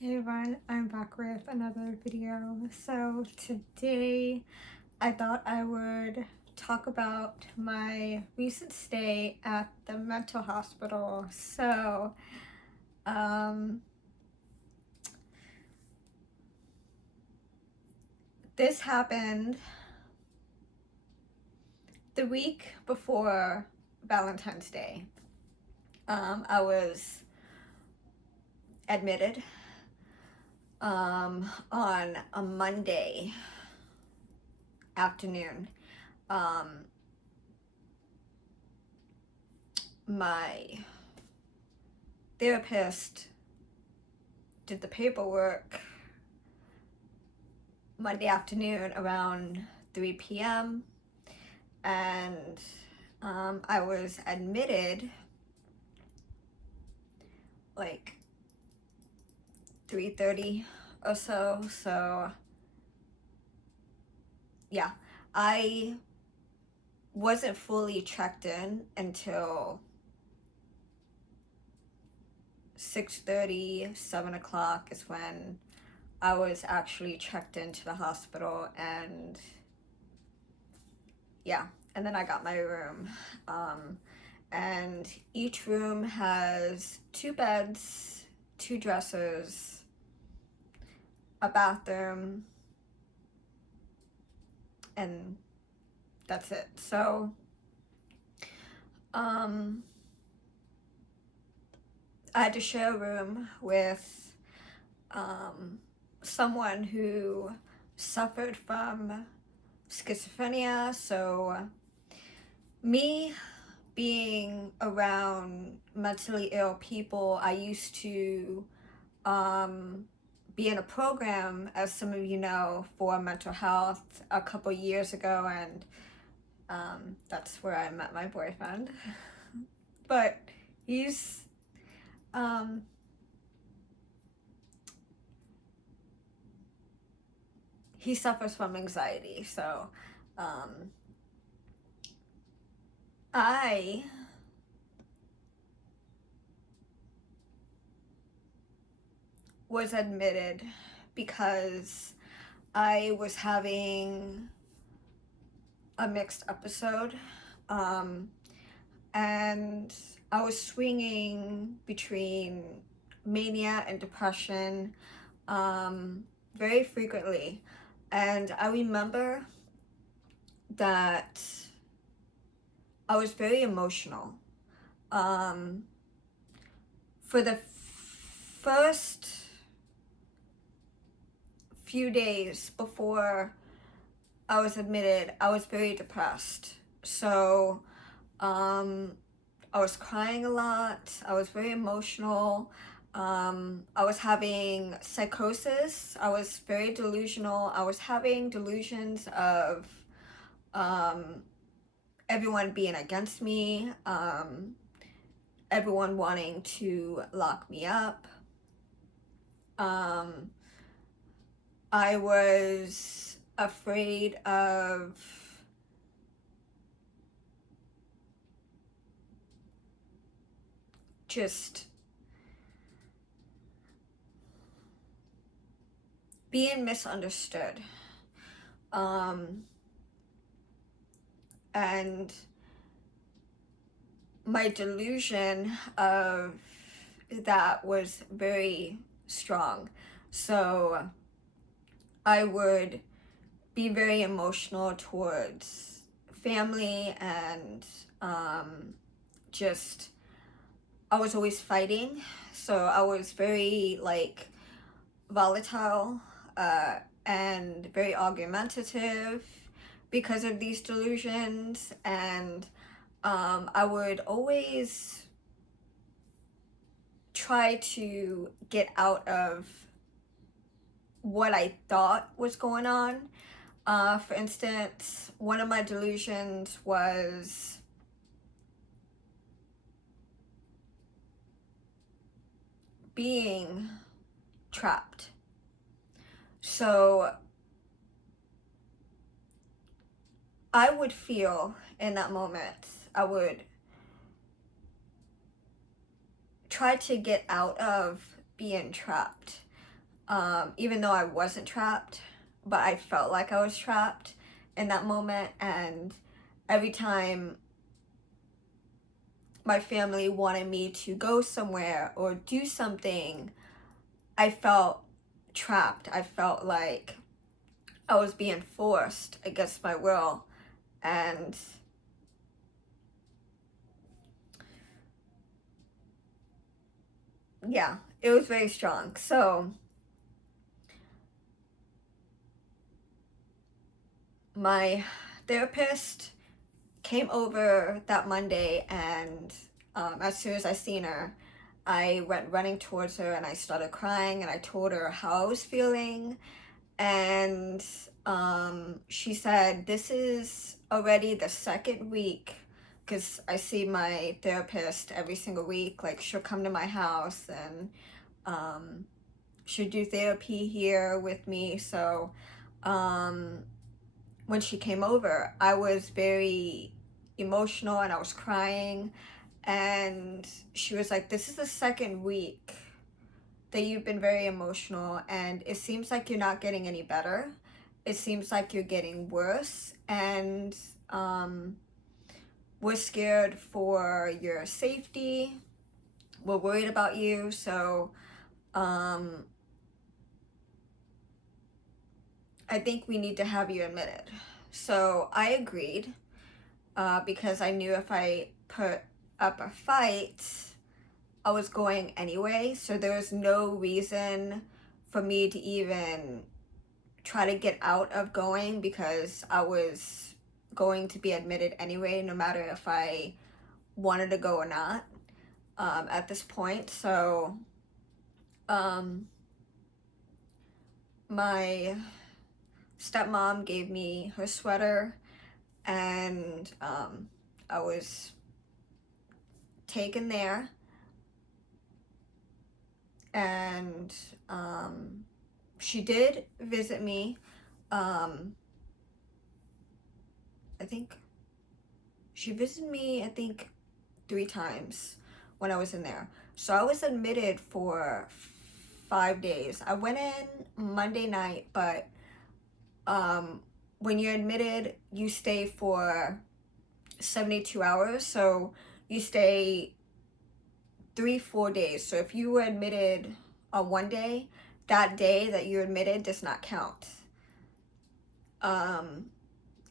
Hey everyone, I'm back with another video. So today I thought I would talk about my recent stay at the mental hospital. Um, this happened the week before Valentine's Day. I was admitted on a Monday afternoon. My therapist did the paperwork Monday afternoon around 3 p.m. and I was admitted like 3:30 or so. So yeah, I wasn't fully checked in until 6:30, 7 o'clock is when I was actually checked into the hospital, and yeah, and then I got my room. And each room has 2 beds, 2 dressers, a bathroom, and that's it. So, I had to share a room with someone who suffered from schizophrenia. So, me being around mentally ill people, I used to be in a program, as some of you know, for mental health a couple years ago, and that's where I met my boyfriend. But he's he suffers from anxiety, so I was admitted because I was having a mixed episode, and I was swinging between mania and depression very frequently. And I remember that I was very emotional. For the first few days before I was admitted, I was very depressed. So I was crying a lot. I was very emotional. I was having psychosis. I was very delusional. I was having delusions of everyone being against me, everyone wanting to lock me up. I was afraid of just being misunderstood. And my delusion of that was very strong. So I would be very emotional towards family, and just I was always fighting. So I was very like volatile and very argumentative because of these delusions. And I would always try to get out of what I thought was going on. For instance, one of my delusions was being trapped. So I would feel in that moment, I would try to get out of being trapped. even though I wasn't trapped, but I felt like I was trapped in that moment. And every time my family wanted me to go somewhere or do something, I felt trapped. I felt like I was being forced against my will. And yeah, it was very strong. So my therapist came over that Monday, and as soon as I seen her, I went running towards her and I started crying, and I told her how I was feeling. And she said, this is already the second week, because I see my therapist every single week. Like, she'll come to my house and she'll do therapy here with me. So when she came over, I was very emotional and I was crying. And she was like, this is the second week that you've been very emotional, and it seems like you're not getting any better. It seems like you're getting worse, and we're scared for your safety. We're worried about you. So I think we need to have you admitted. So I agreed, because I knew if I put up a fight, I was going anyway. So there was no reason for me to even try to get out of going, because I was going to be admitted anyway, no matter if I wanted to go or not, at this point. So my stepmom gave me her sweater, and I was taken there, and she did visit me. I think she visited me, I think 3 times when I was in there. So I was admitted for 5 days. I went in Monday night, but when you're admitted, you stay for 72 hours. So you stay 3-4 days. So if you were admitted on one day, that day that you're admitted does not count.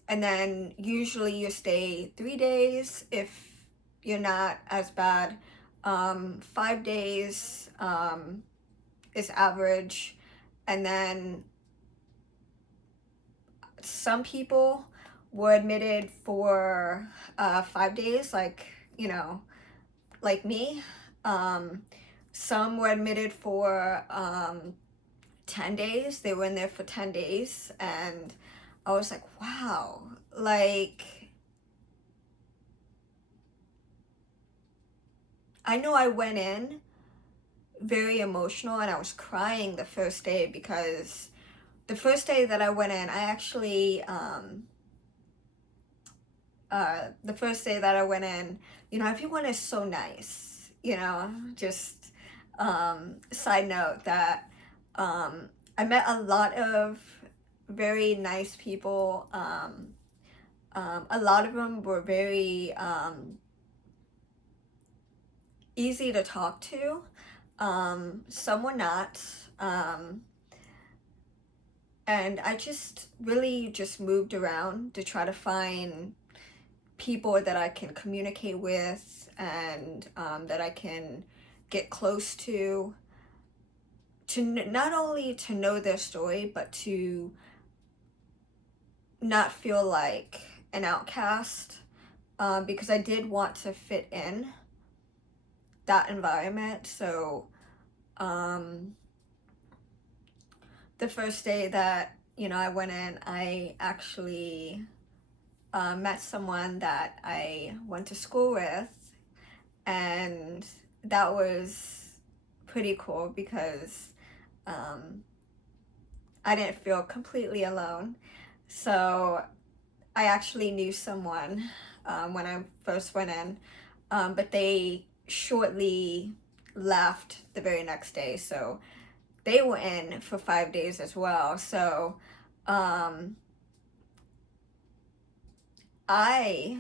And then usually you stay 3 days if you're not as bad. 5 days is average. And then some people were admitted for 5 days, like, you know, like me. Some were admitted for 10 days. They were in there for 10 days. And I was like, wow, like, I know I went in very emotional, and I was crying the first day, because the first day that I went in, I actually, the first day that I went in, you know, everyone is so nice, you know, just, side note that, I met a lot of very nice people. A lot of them were very, easy to talk to. Some were not. And I just really just moved around to try to find people that I can communicate with, and that I can get close to not only to know their story, but to not feel like an outcast, because I did want to fit in that environment. So the first day that, you know, I went in, I actually met someone that I went to school with, and that was pretty cool, because I didn't feel completely alone. So I actually knew someone when I first went in, but they shortly left the very next day. So they were in for 5 days as well. So I,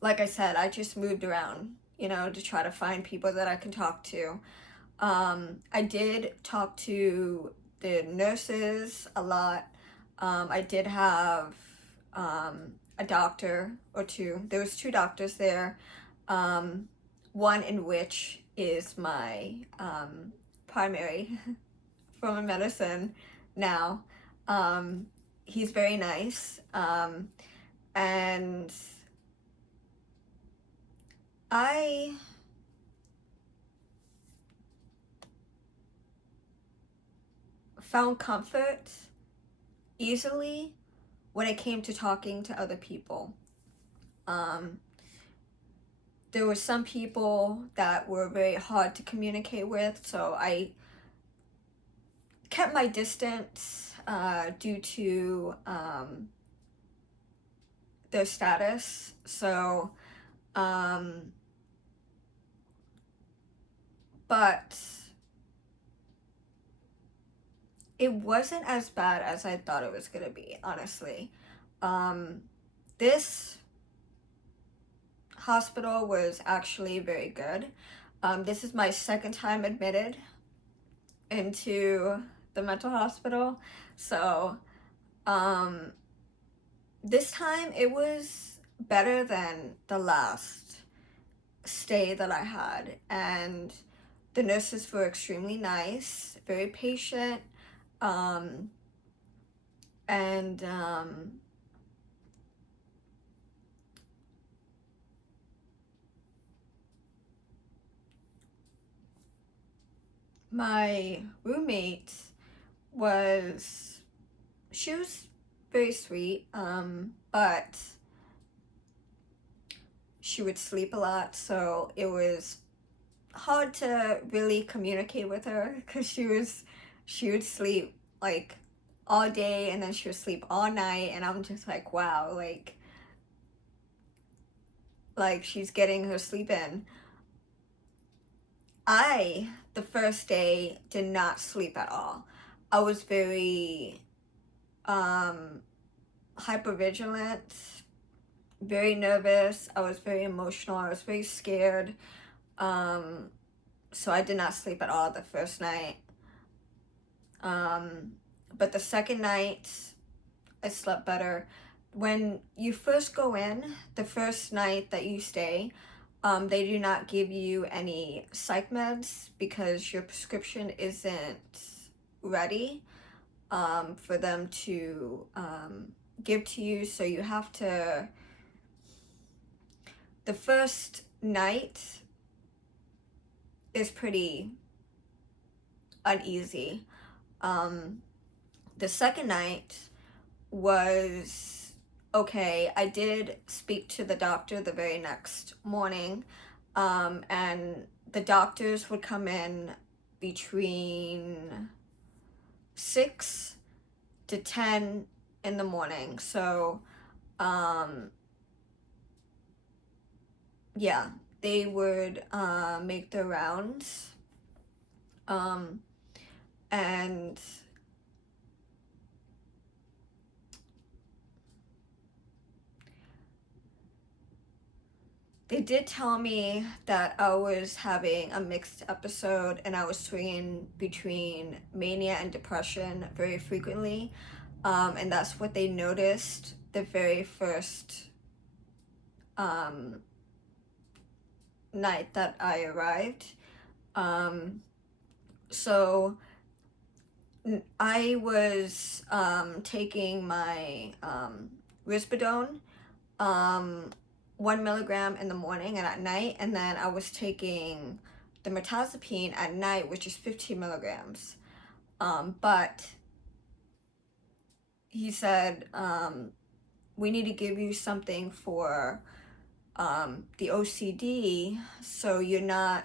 like I said, I just moved around, you know, to try to find people that I can talk to. I did talk to the nurses a lot. I did have a doctor or two. There was two doctors there. One in which is my primary from a medicine now. He's very nice. And I found comfort easily when it came to talking to other people. There were some people that were very hard to communicate with, so I kept my distance due to their status. So, but it wasn't as bad as I thought it was gonna be, honestly. This hospital was actually very good. This is my second time admitted into the mental hospital. So, this time it was better than the last stay that I had. And the nurses were extremely nice, very patient, and my roommate she was very sweet, but she would sleep a lot, so it was hard to really communicate with her because she would sleep like all day and then she would sleep all night, and I'm just like, wow, like she's getting her sleep in. The first day, did not sleep at all. I was very hypervigilant, very nervous. I was very emotional. I was very scared. So I did not sleep at all the first night. But the second night, I slept better. When you first go in, the first night that you stay, they do not give you any psych meds because your prescription isn't ready for them to give to you. So you have to, the first night is pretty uneasy. The second night was okay. I did speak to the doctor the very next morning, and the doctors would come in between 6 to 10 in the morning. So, yeah, they would make their rounds, and they did tell me that I was having a mixed episode and I was swinging between mania and depression very frequently. And that's what they noticed the very first night that I arrived. So I was taking my risperidone, 1 milligram in the morning and at night, and then I was taking the mirtazapine at night, which is 15 milligrams. But he said, we need to give you something for the OCD so you're not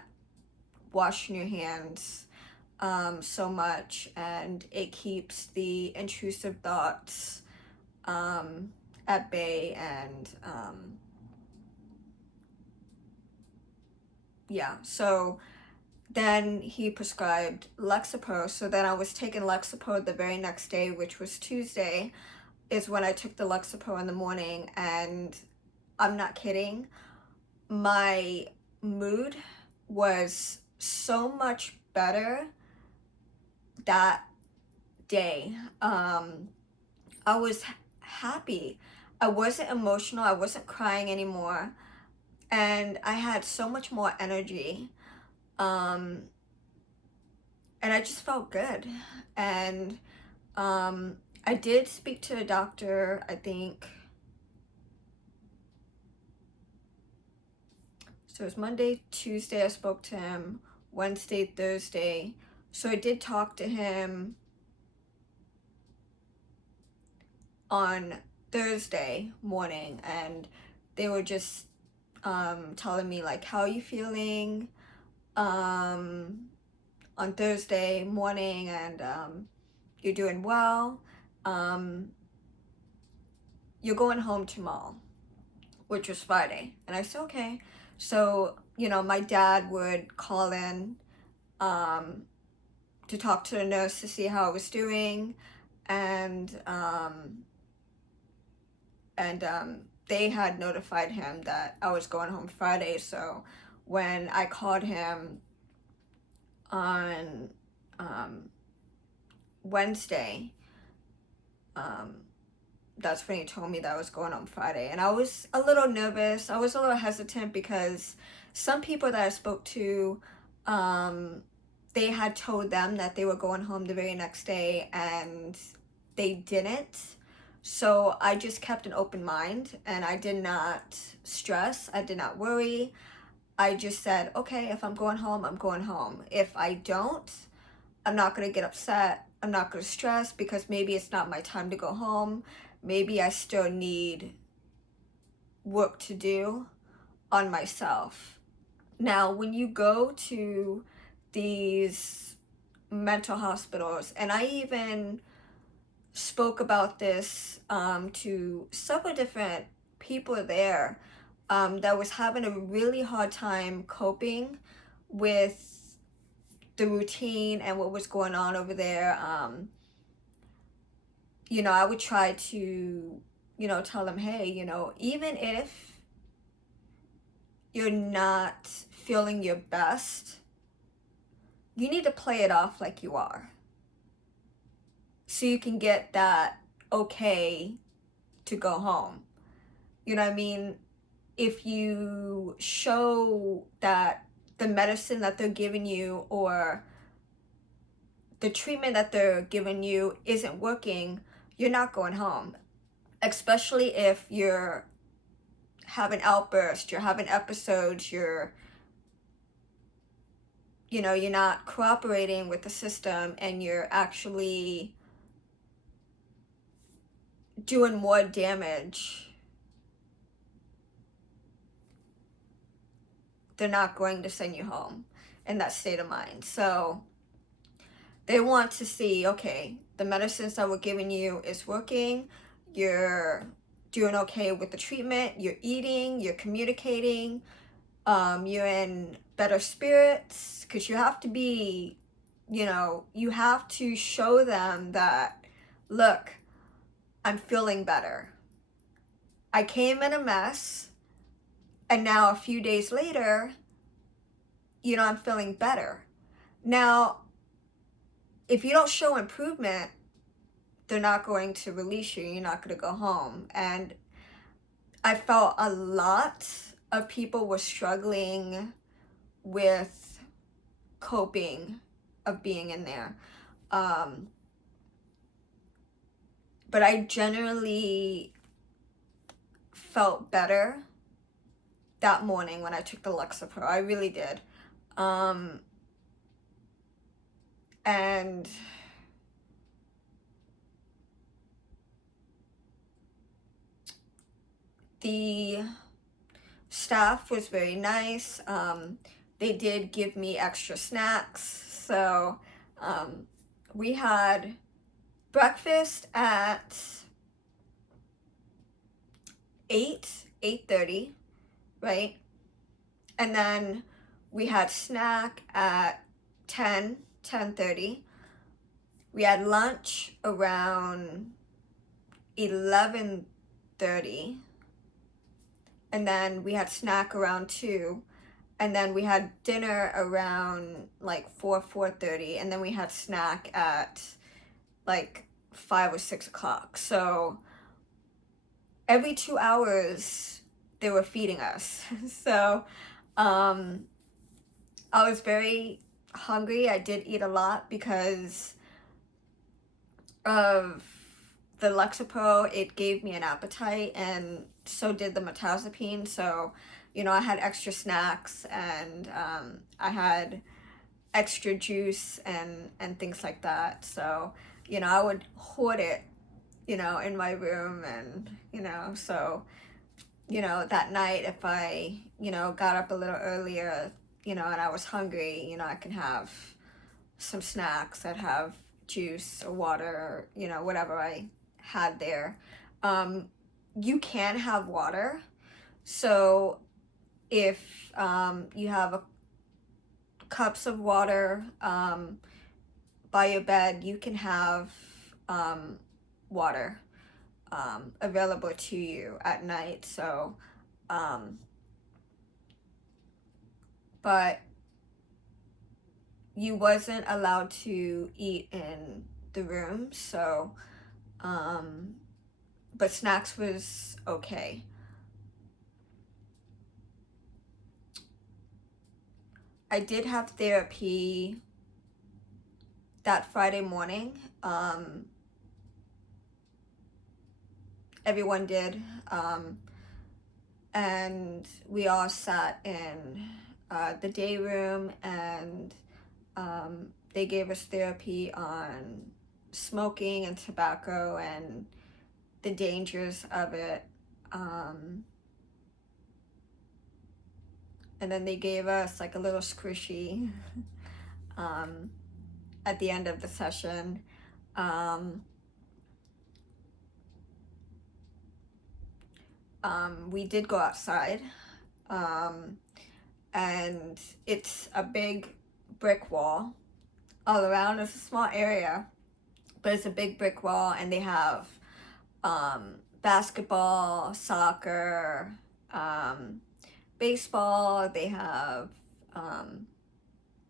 washing your hands so much, and it keeps the intrusive thoughts at bay, and yeah, so then he prescribed Lexapro. So then I was taking Lexapro the very next day, which was Tuesday, is when I took the Lexapro in the morning. And I'm not kidding, my mood was so much better that day. I was happy. I wasn't emotional. I wasn't crying anymore. And I had so much more energy. And I just felt good. And I did speak to the doctor, I think. So it was Monday, Tuesday I spoke to him, Wednesday, Thursday. So I did talk to him on Thursday morning, and they were just telling me like, how are you feeling on Thursday morning, and you're doing well, you're going home tomorrow, which was Friday. And I said, okay. So, you know, my dad would call in to talk to the nurse to see how I was doing, and they had notified him that I was going home Friday. So when I called him on Wednesday, that's when he told me that I was going on Friday. And I was a little nervous. I was a little hesitant because some people that I spoke to, they had told them that they were going home the very next day, and they didn't. So I just kept an open mind, and I did not stress. I did not worry. I just said, okay, if I'm going home, I'm going home. If I don't, I'm not going to get upset. I'm not going to stress, because maybe it's not my time to go home. Maybe I still need work to do on myself. Now, when you go to these mental hospitals, and I even spoke about this to several different people there that was having a really hard time coping with the routine and what was going on over there. You know, I would try to, you know, tell them, hey, you know, even if you're not feeling your best, you need to play it off like you are, so you can get that okay to go home. You know what I mean? If you show that the medicine that they're giving you or the treatment that they're giving you isn't working, you're not going home. Especially if you're having outbursts, you're having episodes, you're not cooperating with the system, and you're actually doing more damage. They're not going to send you home in that state of mind. So they want to see, okay, the medicines that we're giving you is working, you're doing okay with the treatment, you're eating, you're communicating, you're in better spirits, because you have to be, you have to show them that, look, I'm feeling better. I came in a mess, and now a few days later, I'm feeling better. Now, if you don't show improvement, they're not going to release you. You're not going to go home. And I felt a lot of people were struggling with coping of being in there. But I generally felt better that morning when I took the Lexapro. I really did. And the staff was very nice. They did give me extra snacks. So we had breakfast at 8:30, right? And then we had snack at 10:30. We had lunch around 11:30, and then we had snack around 2, and then we had dinner around like 4:30, and then we had snack at like 5 or 6 o'clock. So every 2 hours they were feeding us. So I was very hungry. I did eat a lot because of the Lexapro. It gave me an appetite, and so did the mirtazapine. So, I had extra snacks, and I had extra juice and things like that. So, I would hoard it, in my room, and so, that night if I, got up a little earlier, and I was hungry, I can have some snacks. I'd have juice or water, or, whatever I had there. You can have water. So if you have cups of water by your bed, you can have water available to you at night. So, but you wasn't allowed to eat in the room. So, but snacks was okay. I did have therapy that Friday morning. Everyone did. And we all sat in the day room, and they gave us therapy on smoking and tobacco and the dangers of it. And then they gave us like a little squishy at the end of the session. We did go outside, and it's a big brick wall all around. It's a small area, but it's a big brick wall, and they have basketball, soccer, baseball. They have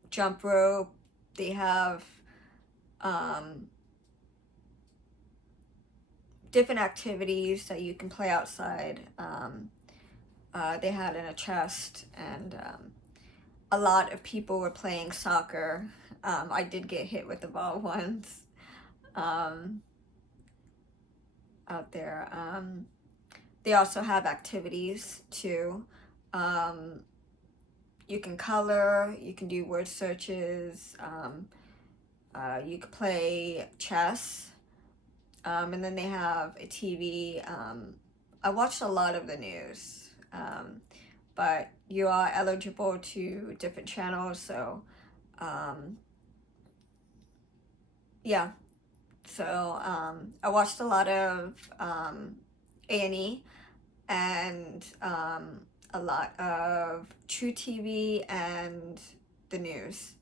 jump rope. They have different activities that you can play outside. They had in a chest, and a lot of people were playing soccer. I did get hit with the ball once out there. They also have activities too. You can color, you can do word searches, you can play chess, and then they have a TV. I watched a lot of the news, but you are eligible to different channels. So yeah, so I watched a lot of A&E, and a lot of True TV and the news.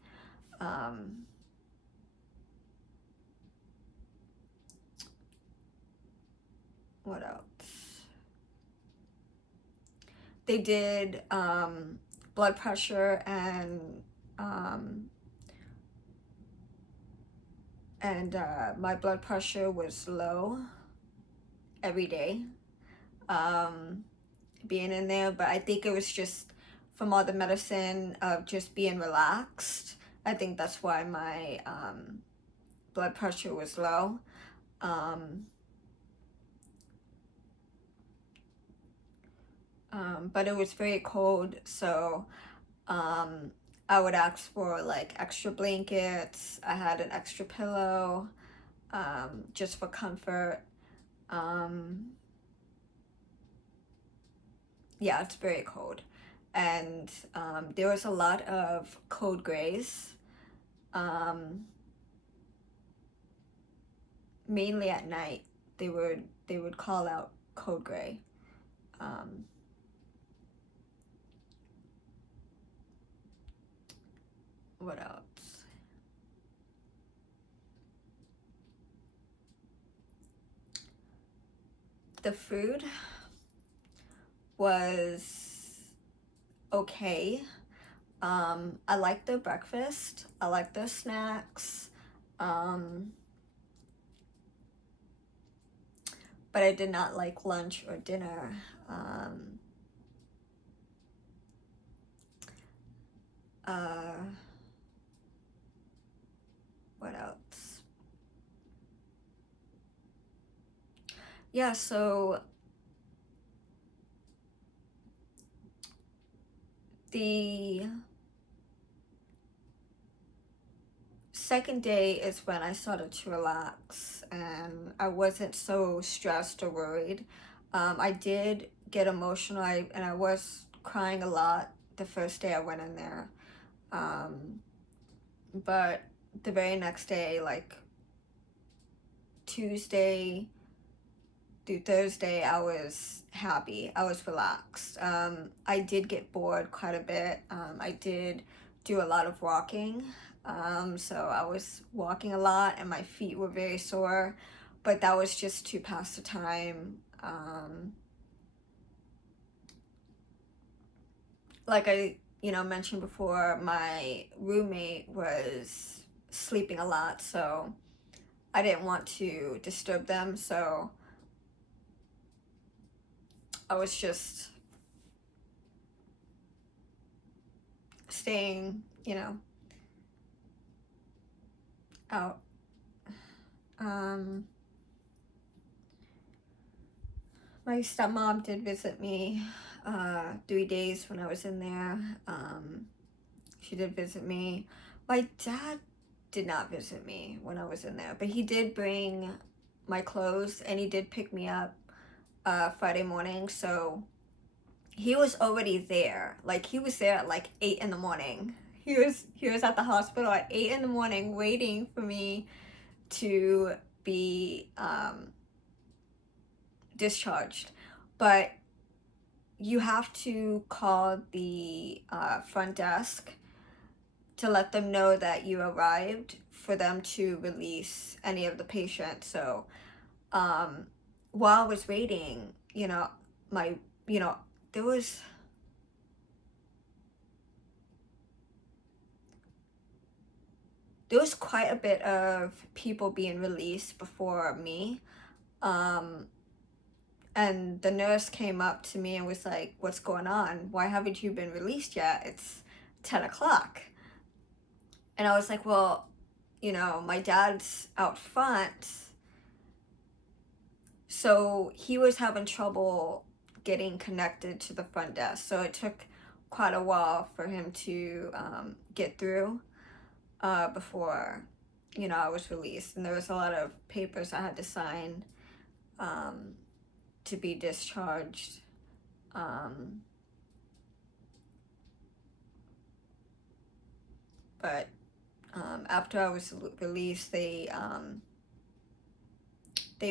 What else? They did blood pressure, and my blood pressure was low every day, being in there. But I think it was just from all the medicine of just being relaxed. I think that's why my blood pressure was low. But it was very cold, so I would ask for like extra blankets. I had an extra pillow just for comfort. Yeah, it's very cold. And there was a lot of code grays, mainly at night. They would call out code gray. what else? The food was okay. I like the breakfast. I like the snacks. But I did not like lunch or dinner. Uh, what else? Yeah, so the second day is when I started to relax and I wasn't so stressed or worried. I did get emotional and I was crying a lot the first day I went in there. But the very next day, like Tuesday through Thursday, I was happy. I was relaxed. I did get bored quite a bit. I did do a lot of walking. So I was walking a lot and my feet were very sore, but that was just to pass the time. Like I, mentioned before, my roommate was sleeping a lot, so I didn't want to disturb them, so I was just staying, out. My stepmom did visit me 3 days when I was in there. She did visit me. My dad did not visit me when I was in there, but he did bring my clothes and he did pick me up Friday morning. So he was already there. Like he was there at like 8 in the morning. He was at the hospital at 8 in the morning waiting for me to be discharged. But you have to call the front desk to let them know that you arrived for them to release any of the patients. So while I was waiting, my, there was quite a bit of people being released before me. And the nurse came up to me and was like, "What's going on? Why haven't you been released yet? It's 10 o'clock." And I was like, "Well, my dad's out front." So he was having trouble getting connected to the front desk. So it took quite a while for him to get through before, I was released. And there was a lot of papers I had to sign to be discharged. But after I was released, they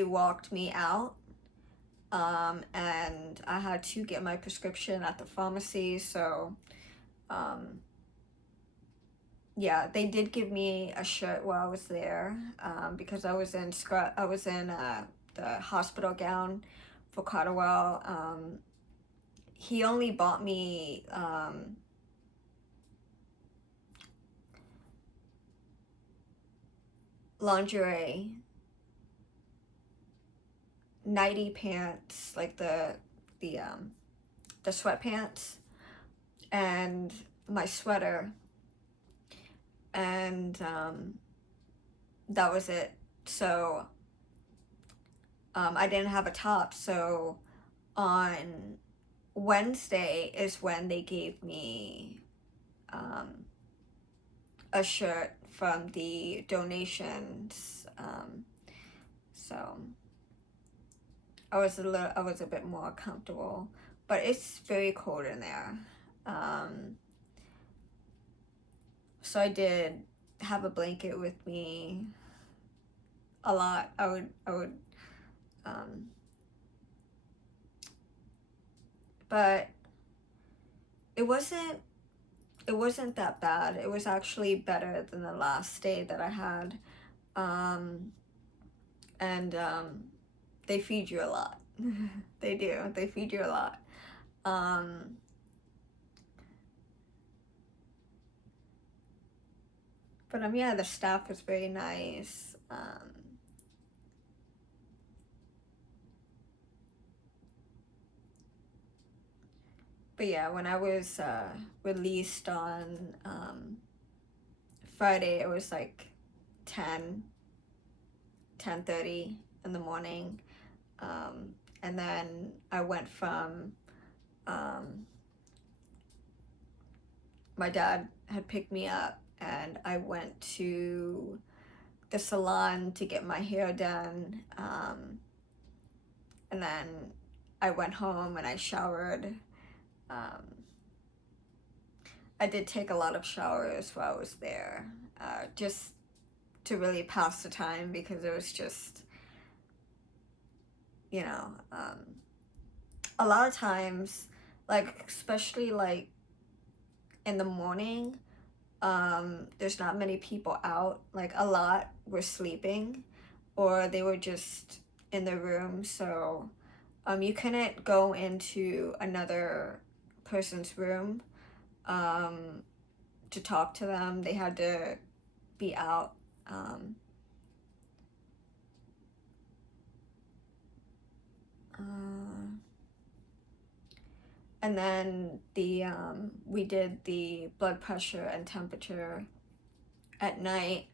walked me out, and I had to get my prescription at the pharmacy. So yeah, they did give me a shirt while I was there, because I was in the hospital gown for quite a while. He only bought me lingerie, nighty pants, like the sweatpants, and my sweater, and that was it. So I didn't have a top. So on Wednesday is when they gave me a shirt from the donations. So I was a bit more comfortable, but it's very cold in there. So I did have a blanket with me a lot. I would but it wasn't it wasn't that bad. It was actually better than the last day that I had. And they feed you a lot. They do. They feed you a lot. But yeah, the staff was very nice. But yeah, when I was released on Friday, it was like 10:30 in the morning. And then I went from, my dad had picked me up, and I went to the salon to get my hair done. And then I went home and I showered. I did take a lot of showers while I was there, just to really pass the time, because it was just, you know, a lot of times, like, especially like in the morning, there's not many people out. Like, a lot were sleeping, or they were just in their room, so you couldn't go into another person's room to talk to them. They had to be out. And then we did the blood pressure and temperature at night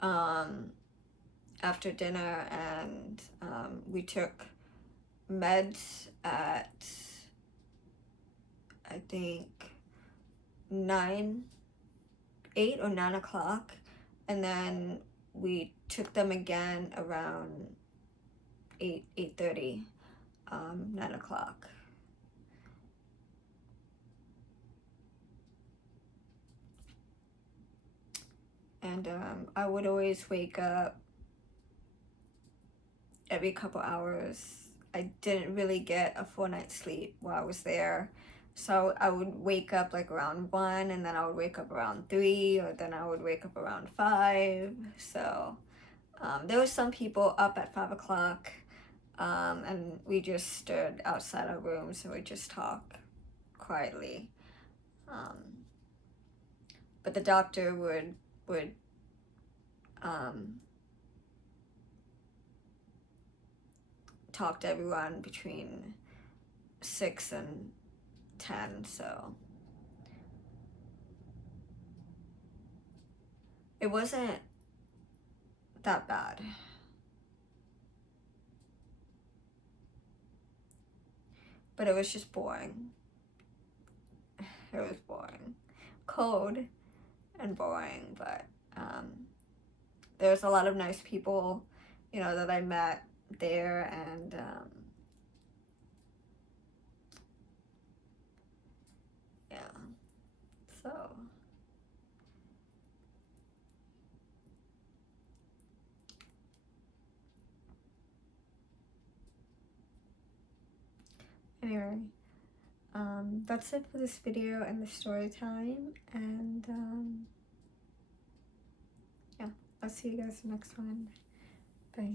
after dinner, and we took meds at, I think, 8 or 9 o'clock, and then we took them again around 8:30, 9 o'clock. And I would always wake up every couple hours. I didn't really get a full night's sleep while I was there. So I would wake up like around 1, and then I would wake up around 3, or then I would wake up around 5. So there were some people up at 5 o'clock, and we just stood outside our rooms and we just talk quietly. But the doctor would talk to everyone between 6 and 10, so it wasn't that bad. But it was just boring. It was boring. Cold and boring, but there was a lot of nice people, you know, that I met there, and yeah, so anyway, that's it for this video and the story time, and yeah, I'll see you guys next one. Bye.